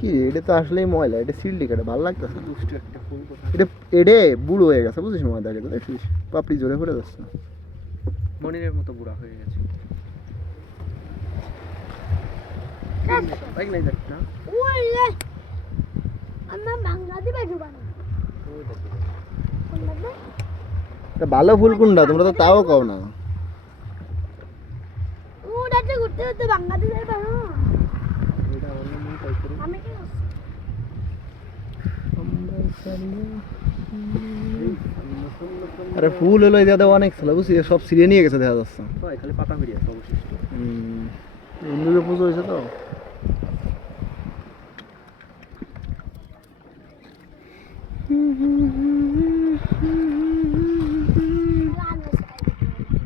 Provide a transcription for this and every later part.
কি এটা তো আসলেই ময়লা, এটা সিল্ডি কাটে ভালো লাগতেছে। এটা এডে বুড়ো হয়ে গেছে বুঝছিস, ময়দা এটা দেখছিস পাপড়ি জোরে পড়ে যাচ্ছে, মনিরের মতো বুড়া হয়ে গেছে। বাইক নাই দেখ না ভালো ফুল কোনটা তোমরা তো তাও কও না। আরে ফুল হলো এটা অনেক ছিল বুঝছি, সব ছিঁড়ে নিয়ে গেছে দেখা যাচ্ছে। খালি পাতা বেরিয়ে আছে অবশিষ্ট। ইন্দুরে পুজো হয়েছে তো।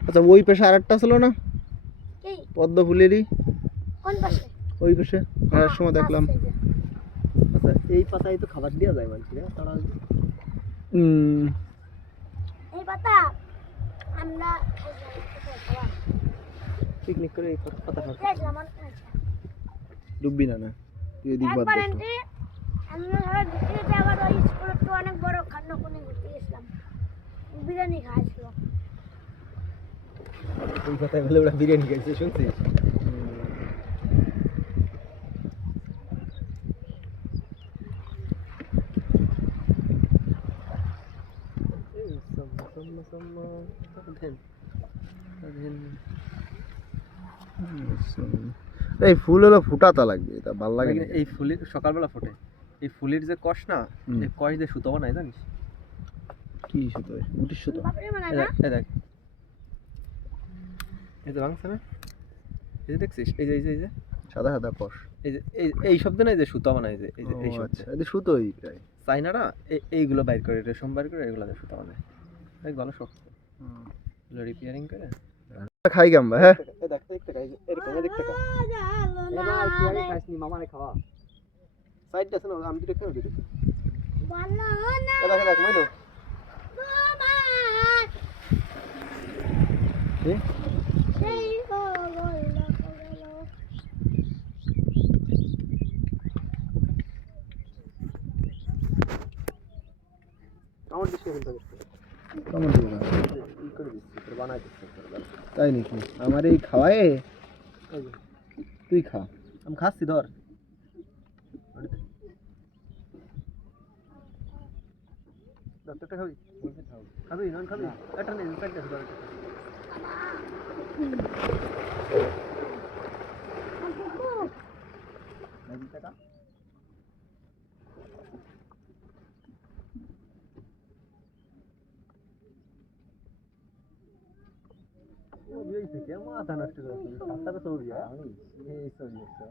আচ্ছা ওই পাশে আরেকটা ছিল না পদ্ম ফুলেরই, ওই পাশে খাওয়ার সময় দেখলাম। আচ্ছা এই পাতায় তো খাবার দেওয়া যায় মানুষকে, তারা এই পাতা আমরা পিকনিক করে এই পাতা খাওয়া ডুববি না না তুই এদিক বাদ দে। আমরা সবাই ঘুরতে গেছি, আবার ওই স্কুলে তো অনেক বড় খান্ডকুনি ঘুরতে গেছিলাম, বিরিয়ানি খাইছিল। এই পাতায় বলে ওরা বিরিয়ানি খাইছে শুনছিস? এই ফুল হলো ফুটাতা লাগবে, এটা ভালো লাগে। এই ফুলের সকালবেলা ফোটে, এই ফুলের যে কষ না, এই কষ দিয়ে সুতো বানায় জানিস? কি সুতো? গুটির সুতো? এই দেখ এই যে ভাঙছে না, এই যে দেখছিস, এই যে এই যে এই যে সাদা সাদা কষ, এই যে এই শব্দ না, এই যে সুতো বানায়, যে এই যে এই শব্দ, এটা সুতোই প্রায়। চাইনারা এইগুলো বাইর করে, রেশম বাইর করে এগুলো দিয়ে সুতো বানায়, দেখ ভালো শক্ত, এগুলো রিপেয়ারিং করে খাই গাম্বা। হ্যাঁ এই দেখ দেখতে খাই এরকম দেখতে খা, এবার কি আগে খাইনি মামারে খাওয়া সাইড আছে না, আমি দিতে খাই দিতে ভালো না দেখ দেখ মাইলো এই সেই আমার দিকে ফেলতে হবে, কেমন দিব না ই করে দিচ্ছি তোর বানাই দিচ্ছি, তাই নাকি? আমার এই খাওয়ায় তুই খা। আমি খাচ্ছি ধর, ডাক্তারটা খাবি খাবি নন খাবি, এটা নেই সাইডটা ধর, নাকি টাকা এই থেকে মাথা নষ্ট করে সাতটা সৌরি আমি এই সৌরি আছে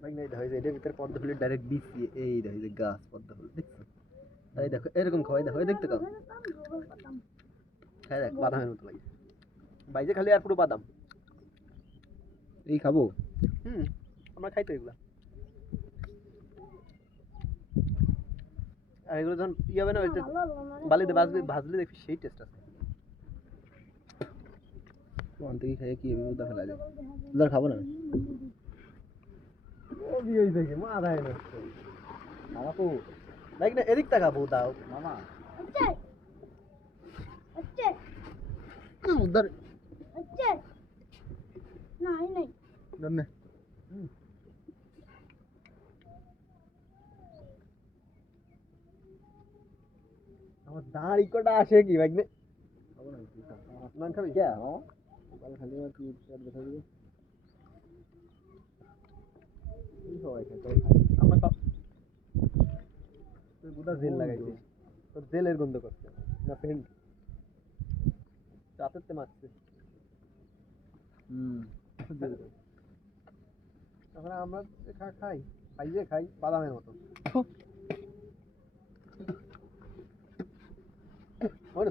ভাই নাই দেখা যায়, এর ভিতরে পদ্ম ফুলের ডাইরেক্ট বীজ দিয়ে এই দেখা যায় গাছ পদ্ম ফুল দেখছো, এই দেখো এরকম খাওয়াই দেখো, দেখতে কাও খাই দেখ বাদামের মতো লাগে ভাই, যে খালি আর পুরো বাদাম। এই খাবো আমরা খাই তো এগুলা, আর এগুলো যখন ই হবে না, ওই যে বালিতে ভাজলে দেখবি সেই টেস্ট আছে। কোন থেকে খাই কি বিপদ ফেলা যায়, ধর খাবো না ও বিয়ে দেখে মা আদায় না মামা তো দেখ না, এদিক টাকা বউ দাও মামা আচ্ছা আচ্ছা উদ্ধার আচ্ছা নাই নাই ধর না। আমার দাঁড়ি কটা আসে কি ভাই নে খাবো না তুই খা। মান খাবি কে কাল খালি আর কি পেট ব্যথা দিবে। এই সবাই খায় তাই খাই আমরা সব, তুই বুদা জেল লাগাইছিস, তোর জেলের গন্ধ করছে না পেন্ট রাতের তে মারছে। তারপরে আমরা খাই খাইয়ে খাই বাদামের মতো,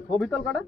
ছবি তল কাটা